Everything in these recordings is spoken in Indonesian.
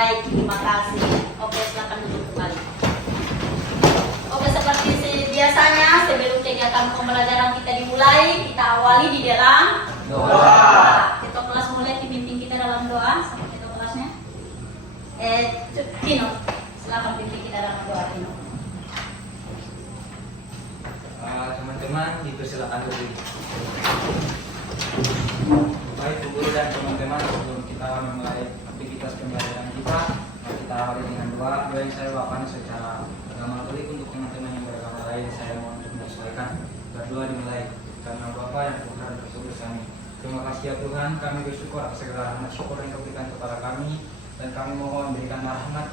Baik, terima kasih. Oke, silakan duduk kembali. Oke, seperti biasanya sebelum kegiatan pembelajaran kita dimulai, kita awali di dalam doa. Ketua kelas mulai pimpin kita dalam doa. Sama ketua kelasnya. Tino, silakan pimpin kita dalam doa, Tino. Teman-teman, dipersilakan dulu. Baik Bu Guru dan teman-teman, sebelum kita memulai aktivitas pembelajaran kita, kita awali dengan doa. Doa yang saya bawakan secara agama Katolik untuk teman-teman yang beragama lain. Saya mohon untuk menyesuaikan. Berdoa dimulai. Karena Bapa yang Tuhan dan Kudus kami. Terima kasih ya Tuhan, kami bersyukur atas segala rahmat syukur yang Kau berikan kepada kami, dan kami mohon berikan rahmat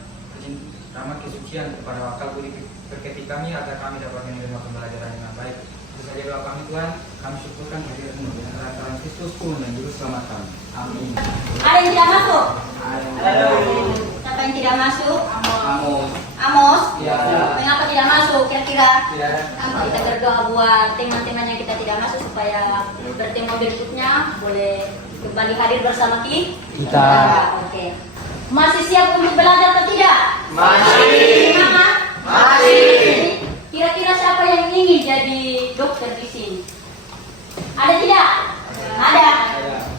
kesucian kepada wakal budi berkati kami agar kami dapat menerima pembelajaran dengan baik. Itu saja doa kami Tuhan, kami syukurkan kehadiratmu dengan lantaran Kristus Tuhan dan Juru Selamat kami. Amin. Ada yang tidak masuk? Ada. Siapa yang tidak masuk? Amos. Amos? Ya. Mengapa tidak masuk kira-kira? Ya. Kita berdoa buat teman-teman yang kita tidak masuk supaya bertemu berikutnya boleh kembali hadir bersama kita. Oke. Masih siap untuk belajar atau tidak? Masih. Semangat? Masih. Kira-kira siapa yang ingin jadi dokter di sini? Ada tidak? Ada.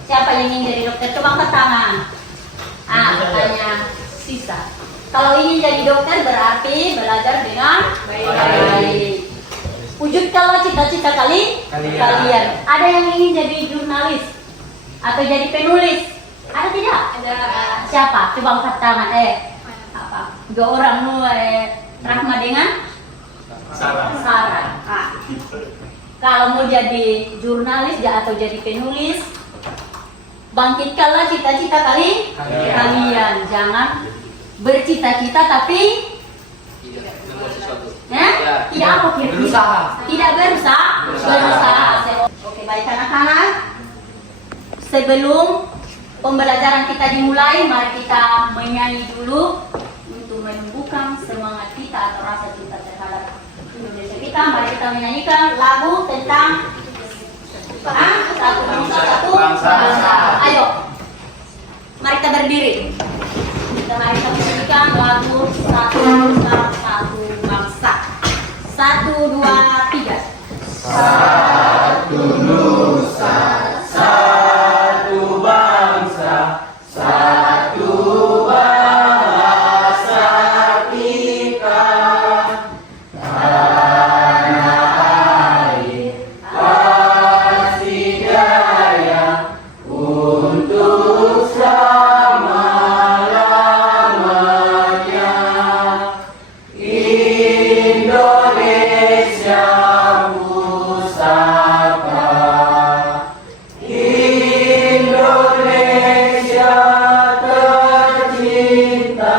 Siapa yang ingin jadi dokter? Coba angkat tangan. Katanya sisa. Kalau ingin jadi dokter berarti belajar dengan baik. Wujudkanlah cita-cita kalian. Ada yang ingin jadi jurnalis atau jadi penulis? Ada tidak? Ada. Siapa? Coba angkat tangan. Dua orang Rahma dengan Sarah. Kalau mau jadi jurnalis atau jadi penulis, bangkitkanlah cita-cita kalian. Jangan bercita-cita tapi tidak apa Berusaha. Tidak berusaha. Oke, baik anak-anak. Sebelum pembelajaran kita dimulai, mari kita menyanyi dulu untuk menumbuhkan semangat kita atau rasa cinta terhadap Indonesia kita. Mari kita menyanyikan lagu tentang satu bangsa. Ayo, mari kita berdiri. Mari kita menyanyikan lagu satu bangsa. 1, 2, 3. Satu nusa, satu bangsa, satu bahasa kita. Tanah air kasih jaya untuk selama-lamanya. Indonesia pusaka, Indonesia tercinta,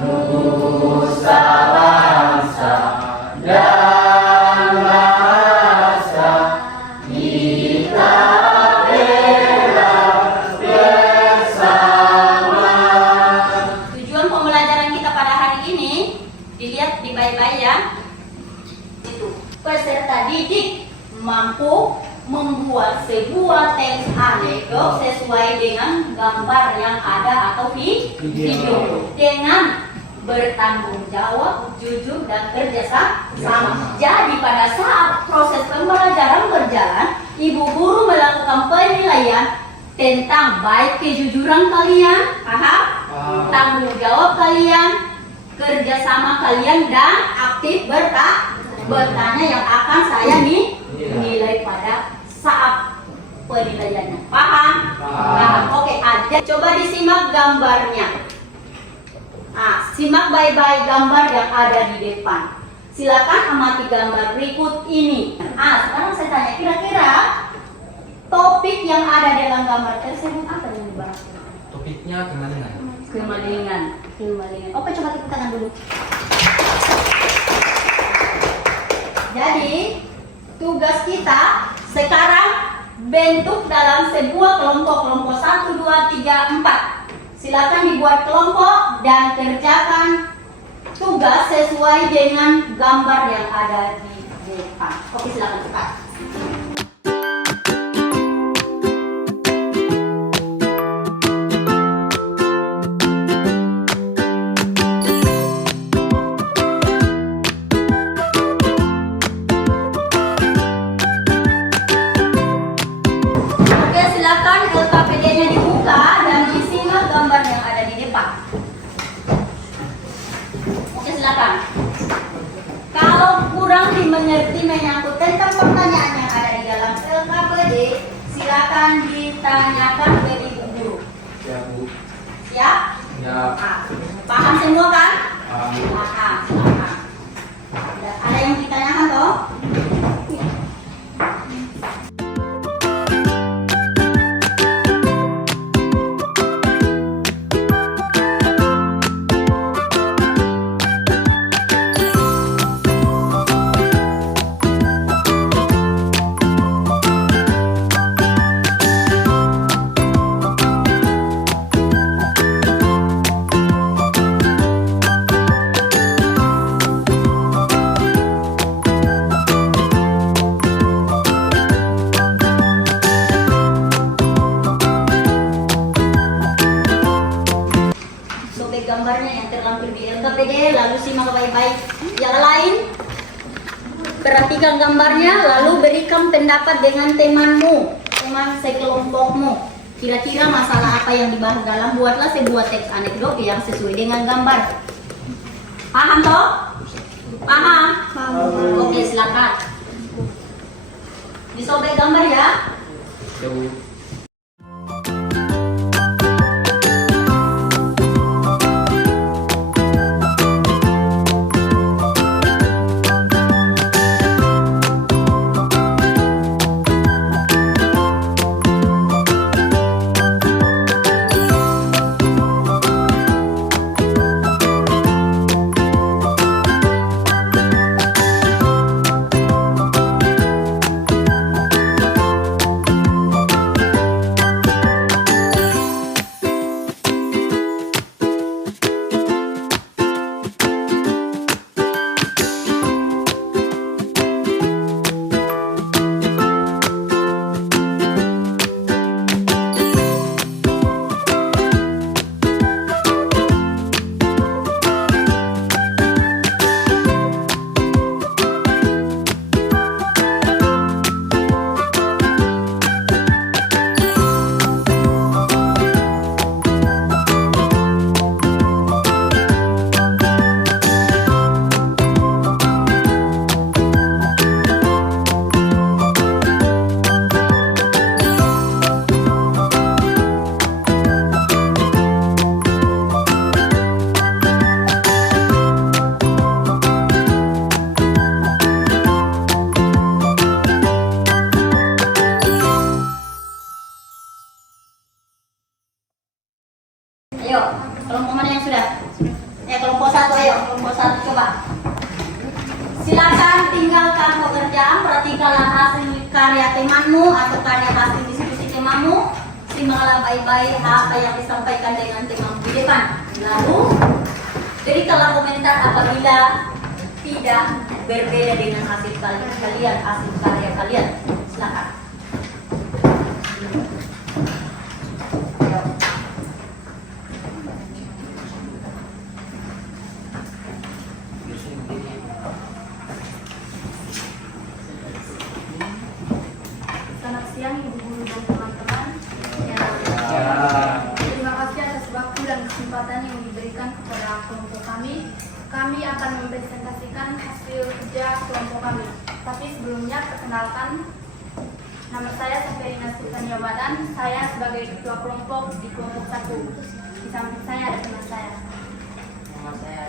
nusa bangsa dan bahasa kita bela bersama. Tujuan pembelajaran kita pada hari ini dilihat di bye-bye ya. Itu peserta didik mampu membuat sebuah teks anekdot sesuai dengan gambar yang ada atau video dengan bertanggung jawab, jujur dan kerja sama. Jadi pada saat proses pembelajaran berjalan, ibu guru melakukan penilaian tentang baik kejujuran kalian, tanggung jawab kalian, kerjasama kalian, dan aktif bertanya yang akan saya nilai pada saat penilaiannya. Paham? Oke, ada. Coba disimak gambarnya. Simak baik-baik gambar yang ada di depan. Silakan amati gambar berikut ini. Sekarang saya tanya, kira-kira topik yang ada dalam gambar tersebut apa yang dibahas? Topiknya kemalingan. Kemalingan. Oke, coba tepuk tangan dulu. Jadi, tugas kita sekarang bentuk dalam sebuah kelompok 1, 2, 3, 4. Silakan dibuat kelompok dan kerjakan tugas sesuai dengan gambar yang ada di depan. Oke, silakan cepat. Ya. Paham semua kan? Paham. Paham. Paham. Ada yang ditanyakan toh? Sobek gambarnya yang terlampir di LKPD, lalu simak baik-baik. Yang lain, perhatikan gambarnya, lalu berikan pendapat dengan temanmu, teman sekelompokmu. Kira-kira masalah apa yang dibahas dalam, buatlah sebuah teks anekdot yang sesuai dengan gambar. Paham toh? Paham? Oke, silakan. Disobek gambar ya. Jauh. Ayo, kelompok mana yang sudah? Kelompok satu, ayo, kelompok satu coba. Silakan tinggalkan pekerjaan, perhatikanlah hasil karya temanmu atau karya hasil diskusi temanmu. Simaklah baik-baik apa yang disampaikan dengan temanmu di depan. Lalu, berikanlah komentar apabila tidak berbeda dengan hasil kalian, hasil karya kalian. Silakan. Selamat siang Ibu Guru dan teman-teman. Terima kasih atas waktu dan kesempatan yang diberikan kepada kelompok kami. Kami akan mempresentasikan hasil kerja kelompok kami. Tapi sebelumnya perkenalkan, nama saya Saferina Sultania Badan. Saya sebagai ketua kelompok di kelompok 1. Di samping saya ada teman saya. Nama saya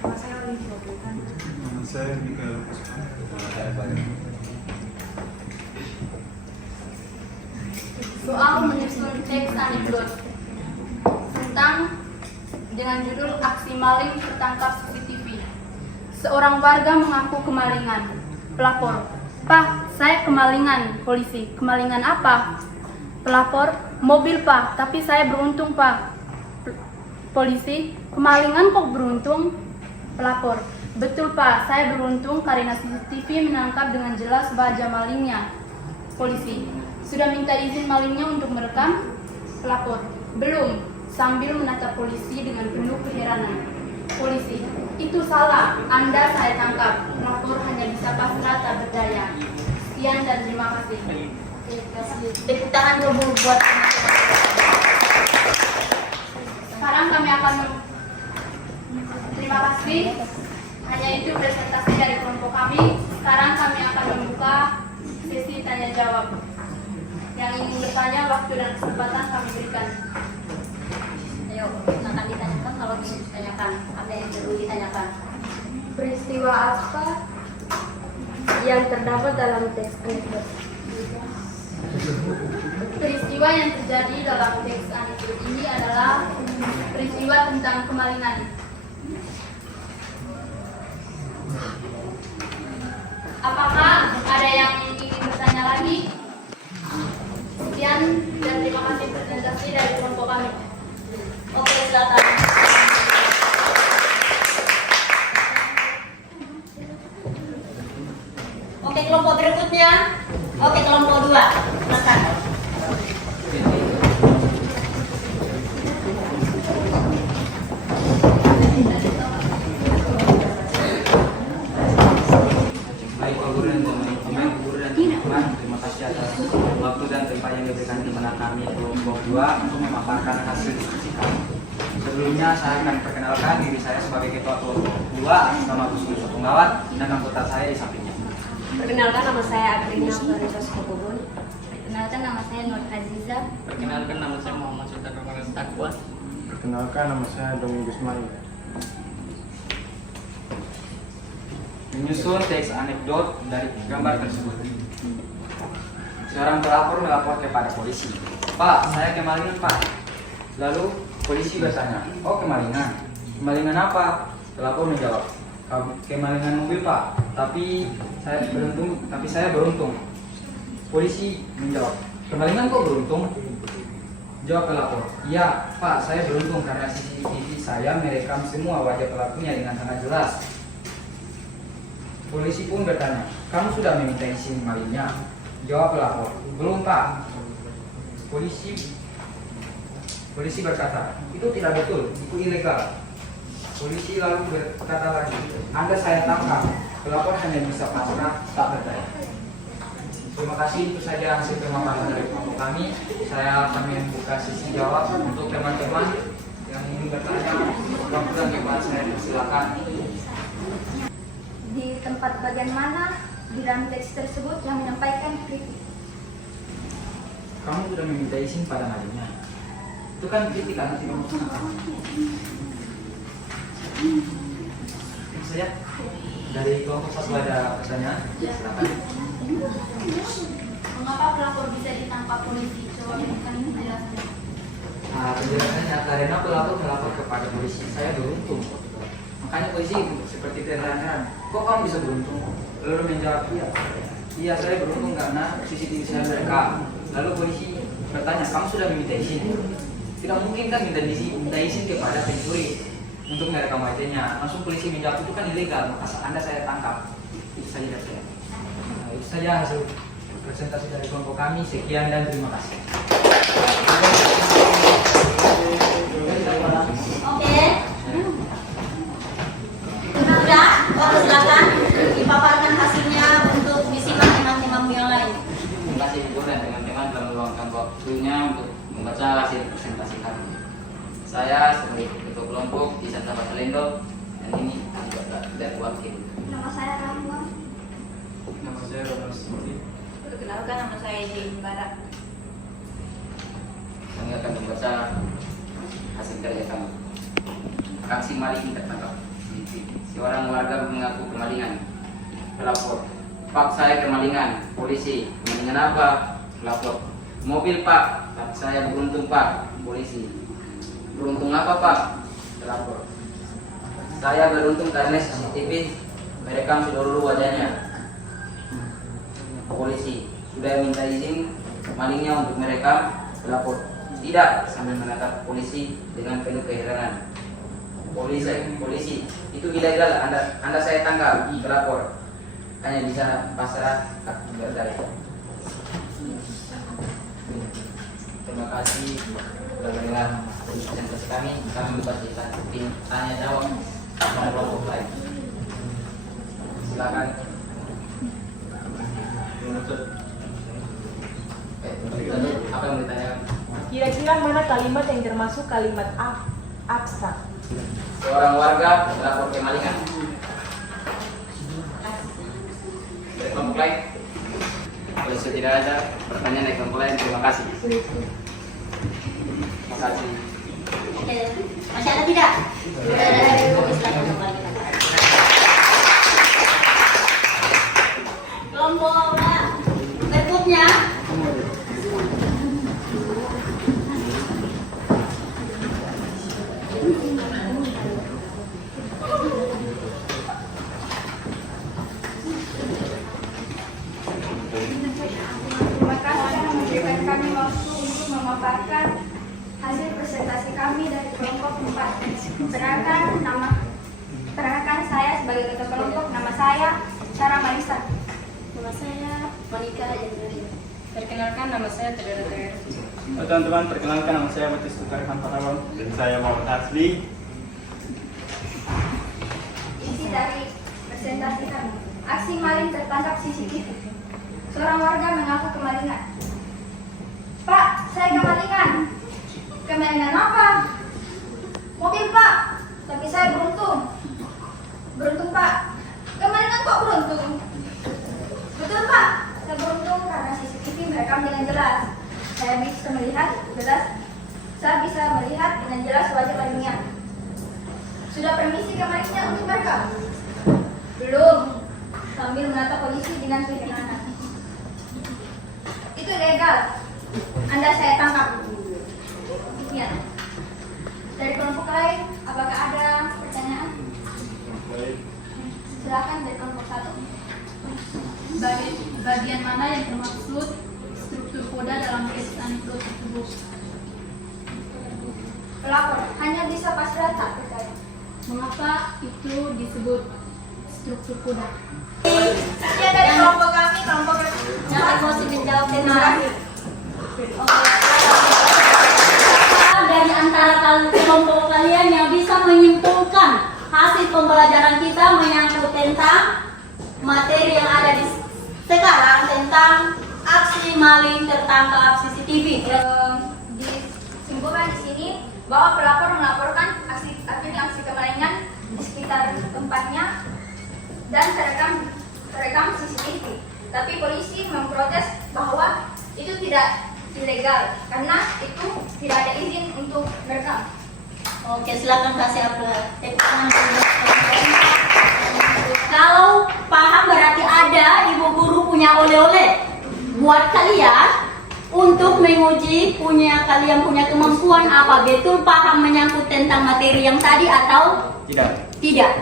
Nama saya Olivia. Nama saya Mikael Soal menyusun teks anekdot tentang dengan judul aksi maling tertangkap CCTV. Seorang warga mengaku kemalingan. Pelapor, "Pak, saya kemalingan." Polisi, "Kemalingan apa?" Pelapor, "Mobil, Pak, tapi saya beruntung, Pak." Polisi, "Kemalingan kok beruntung?" Pelapor, "Betul, Pak, saya beruntung karena CCTV menangkap dengan jelas wajah malingnya." Polisi, "Sudah minta izin malingnya untuk merekam?" Pelapor, "Belum," sambil menatap polisi dengan penuh keheranan. Polisi, "Itu salah, Anda saya tangkap." Pelapor hanya bisa pasrah tak berdaya. Sekian dan terima kasih. Tepuk tangan dulu buat Sekarang kami akan terima kasih. Hanya itu presentasi dari kelompok kami. Sekarang kami akan membuka sesi tanya jawab. Yang ingin bertanya, waktu dan kesempatan kami berikan. untuk ditanyakan? Apa yang perlu ditanyakan? Peristiwa apa yang terdapat dalam teks anekdot? Peristiwa yang terjadi dalam teks anekdot ini adalah peristiwa tentang kemalingan. Apakah ada yang ingin bertanya lagi? Sekian dan terima kasih presentasi dari kelompok kami. Oke, silakan. Oke, kelompok berikutnya. Oke, kelompok 2. Silakan. Baik Pak Guru dan teman-teman, terima kasih atas waktu dan tempat yang diberikan kepada kami kelompok 2 untuk memaparkan hasil diskusi kami. Sebelumnya saya akan perkenalkan diri saya sebagai ketua kelompok 2 nama Gus Yusuf Penggawat dan anggota saya di sampingnya. Perkenalkan, nama saya Agrina Floritas Kokobun. Perkenalkan, nama saya Nur Aziza. Perkenalkan, nama saya Muhammad Sultan Ramadan Takwa. Perkenalkan, nama saya Domingus Mayu. Menyusun teks anekdot dari gambar tersebut. Seorang pelapor melapor kepada polisi. Pak, saya kemalingan Pak. Lalu polisi bertanya, oh kemalingan? Kemalingan apa? Pelapor menjawab, kemalingan mobil Pak. Tapi saya beruntung. Polisi menjawab, kemalingan kok beruntung? Jawab pelapor, iya Pak, saya beruntung karena CCTV saya merekam semua wajah pelakunya dengan sangat jelas. Polisi pun bertanya, kamu sudah meminta izin malingnya? Jawab pelapor, belum Pak. Polisi berkata, itu tidak betul, itu ilegal. Polisi lalu berkata lagi, Anda saya tangkap. Pelapor hanya bisa pasrah, tak berdaya. Terima kasih, itu saja hasil pemaparan dari kelompok kami. Saya akan membuka sesi jawab untuk teman-teman yang ingin bertanya. Waktu dan tempat saya silakan. Di tempat bagian mana di dalam teks tersebut yang menyampaikan kritik? Kamu sudah meminta izin pada malingnya. Itu kan kritik karena tidak mau tangkap. Saya dari kelompok 1 ada pertanyaan. Silakan. Mengapa pelapor bisa ditangkap polisi? Coba berikan penjelasan. Nah, penjelasannya karena pelapor melapor kepada polisi. Saya beruntung. Makanya polisi seperti terang-terang, kok kamu bisa beruntung? Lalu menjawab, iya saya beruntung karena CCTV saya merekam. Lalu polisi bertanya, kamu sudah meminta izin? Tidak mungkin kan minta izin kepada pencuri untuk merekam wajahnya. Langsung polisi menjawab, itu kan ilegal, maka Anda saya tangkap. Itu saja dari saya. Nah, itu saja hasil presentasi dari kelompok kami. Sekian dan terima kasih. Oke. Sudah, oke, silakan dipaparkan hasilnya untuk disimak teman-teman yang lain. Terima kasih Ibu dan teman-teman telah meluangkan waktunya untuk membaca hasil presentasi kami. Saya sebagai ketua kelompok di Santa Batalendo dan ini dari wakil. Nama saya Rahma. Nama saya Ronald Siti. Perkenalkan, nama saya Jane Barak. Kami akan membaca hasil kerja kami. Aksi maling tertangkap. Seorang warga mengaku kemalingan. Pelapor, Pak saya kemalingan. Polisi, kemalingan apa? Pelapor, mobil Pak. Saya beruntung Pak. Polisi, beruntung apa Pak? Pelapor, saya beruntung karena CCTV merekam seluruh wajahnya. Polisi, sudah minta izin malingnya untuk merekam? Pelapor, tidak, sambil menatap polisi dengan penuh keheranan. Polisi, itu ilegal, Anda saya tangkap. Pelapor, hanya bisa pasrah tak berdaya. Terima kasih sudah mendengar presentasi kami. Kami membacakan tanya jawab pada kelompok lain. Silakan. Apa yang ditanyakan? Kira-kira mana kalimat yang termasuk kalimat abstrak? Seorang warga melapor kemalingan. Dari kelompok lain? Kalau tidak ada pertanyaan dari kelompok lain, terima kasih. Terima kasih. Oke, masih ada tidak? Tidak ada. Oke, silakan kembali. Kelompok berikutnya. Terima kasih telah memberikan kami waktu untuk memaparkan hasil presentasi kami dari kelompok 4. Perkenalkan saya sebagai ketua kelompok. Nama saya Sarah Marisa. Nama saya Monica Jendri. Perkenalkan, nama saya Tedera Ter. Teman-teman, perkenalkan nama saya Batis Tukar Kamparawan dan saya Muhammad Asli. Isi dari presentasi kami. Aksi maling tertangkap CCTV. Seorang warga mengaku kemalingan. Pak, saya kemalingan. Kemalingan apa? Mobil, Pak. Tapi saya beruntung. Beruntung, Pak. Kemalingan kok beruntung? Betul, Pak. Saya beruntung karena CCTV merekam dengan jelas. Saya bisa melihat dengan jelas wajah malingnya. Sudah permisi ke malingnya untuk merekam? Belum. Sambil menatap polisi dengan sederhana. Itu ilegal. Anda saya tangkap. Ya. Dari kelompok lain, apakah ada pertanyaan? Silakan dari kelompok 1. Bagian mana yang termaksud struktur koda dalam teks anekdot tersebut? Pelapor hanya bisa pasrah tak percaya. Mengapa itu disebut struktur koda? Ya, dari kelompok kami, kelompok Yang emosi menjawab tema. Dari antara kelompok kalian yang bisa menyimpulkan hasil pembelajaran kita menyangkut tentang materi yang ada di sekarang tentang aksi maling tertangkap CCTV. Disimpulkan di sini bahwa pelapor melaporkan aksi kemalingan di sekitar tempatnya dan terekam CCTV. Tapi polisi memprotes bahwa itu tidak ilegal karena itu tidak ada izin untuk merekam. Oke, silakan kasih Kalau paham berarti ada ibu guru punya oleh-oleh buat kalian untuk menguji kalian punya kemampuan apa betul paham menyangkut tentang materi yang tadi atau tidak.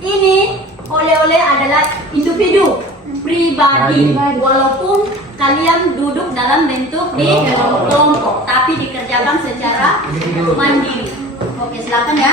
Ini oleh-oleh adalah individu pribadi walaupun kalian duduk dalam bentuk di kelompok tapi dikerjakan secara mandiri. Oke, silakan ya.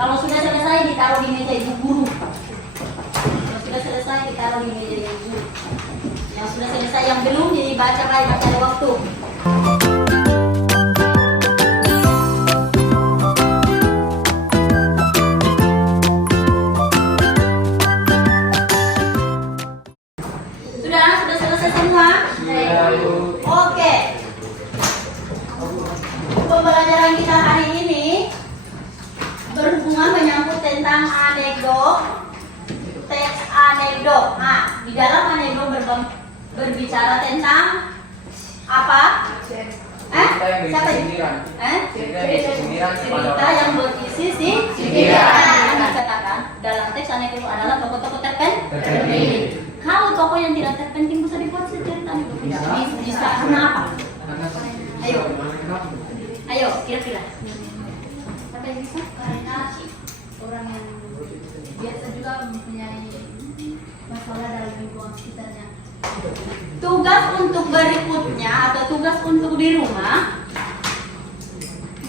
Kalau sudah selesai ditaruh di meja ibu guru. Kalau sudah selesai ditaruh di meja ibu guru. Yang sudah selesai yang belum jadi baca lagi baca ada waktu. Sudah selesai semua? Oke. Pembelajaran kita hari ini berhubungan menyangkut tentang anekdot, teks anekdot. Nah, di dalam anekdot berbicara tentang apa? Siapa ini? Cerita yang berisi sindiran. Katakan dalam teks anekdot adalah tokoh-tokoh terpenting. Kalau tokoh yang tidak terpenting bisa dibuat cerita anekdot. Bisa kenapa? Ayo, kira-kira. Apa yang bisa? Karena orang yang biasa juga mempunyai masalah dalam lingkungan sekitarnya. Tugas untuk berikutnya atau tugas untuk di rumah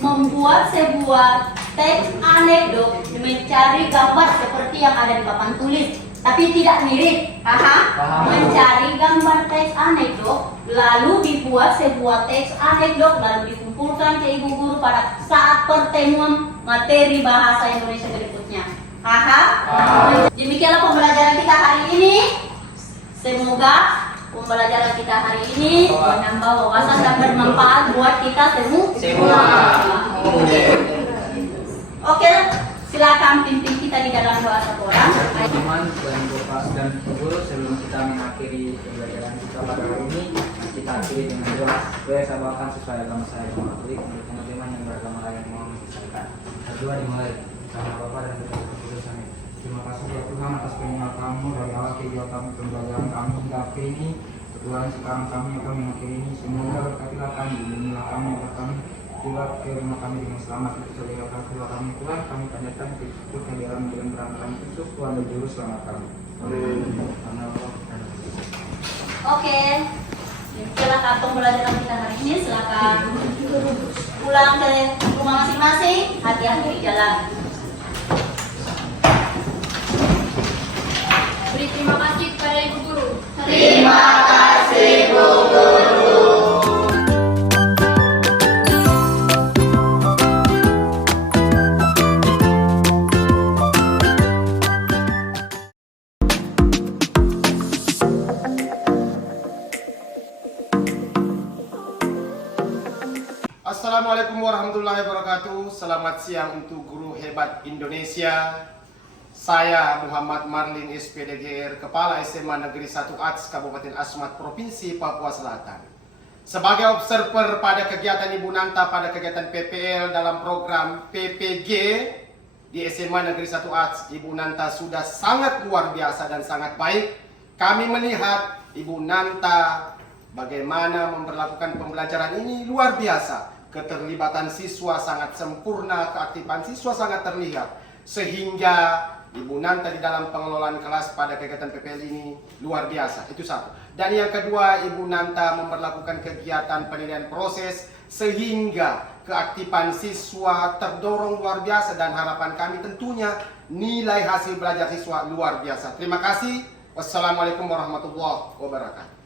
membuat sebuah teks anekdot mencari gambar seperti yang ada di papan tulis. tapi tidak mirip. Paham. Mencari gambar teks anekdot, lalu dibuat sebuah teks anekdot, lalu dikumpulkan ke ibu guru pada saat pertemuan materi bahasa Indonesia berikutnya. Demikianlah pembelajaran kita hari ini. Semoga pembelajaran kita hari ini menambah wawasan dan bermanfaat buat kita semua. Oke, silakan pimpin kita di dalam doa satu orang. Teman-teman dan Bapak dan Ibu, sebelum kita mengakhiri pembelajaran kita pada hari ini, kita akhiri dengan doa. Doa saya bawakan sesuai agama saya yang Katolik untuk teman-teman yang beragama lain mau menyesuaikan. Doa dimulai sama Bapak dan Ibu Kudus. Amin. Terima kasih ya Tuhan atas pengingat kamu dari awal kegiatan pembelajaran kami hingga akhir ini. Tuhan, sekarang kami akan mengakhiri ini. Semoga berkatilah kami, lindungilah kami agar kami tiba ke rumah kami dengan selamat. Itu saja kami kami Tuhan, kami panjatkan ikut di dalam bulan berangkat Yesus Tuhan dan Juru Selamat kami. Amin. Oke, silakan pembelajaran kita hari ini. Silakan pulang ke rumah masing-masing. Hati-hati di jalan. Beri terima kasih kepada Ibu Guru. Terima kasih, Bu Guru. Assalamualaikum warahmatullahi wabarakatuh. Selamat siang untuk guru hebat Indonesia. Saya Muhammad Marlin SPDGR, Kepala SMA Negeri 1 ATS Kabupaten Asmat Provinsi Papua Selatan. Sebagai observer pada kegiatan Ibu Nanta pada kegiatan PPL dalam program PPG di SMA Negeri 1 ATS, Ibu Nanta sudah sangat luar biasa dan sangat baik. Kami melihat Ibu Nanta bagaimana memperlakukan pembelajaran ini luar biasa. Keterlibatan siswa sangat sempurna, keaktifan siswa sangat terlihat. Sehingga Ibu Nanta di dalam pengelolaan kelas pada kegiatan PPL ini luar biasa. Itu satu. Dan yang kedua, Ibu Nanta memperlakukan kegiatan penilaian proses sehingga keaktifan siswa terdorong luar biasa, dan harapan kami tentunya nilai hasil belajar siswa luar biasa. Terima kasih. Wassalamualaikum warahmatullahi wabarakatuh.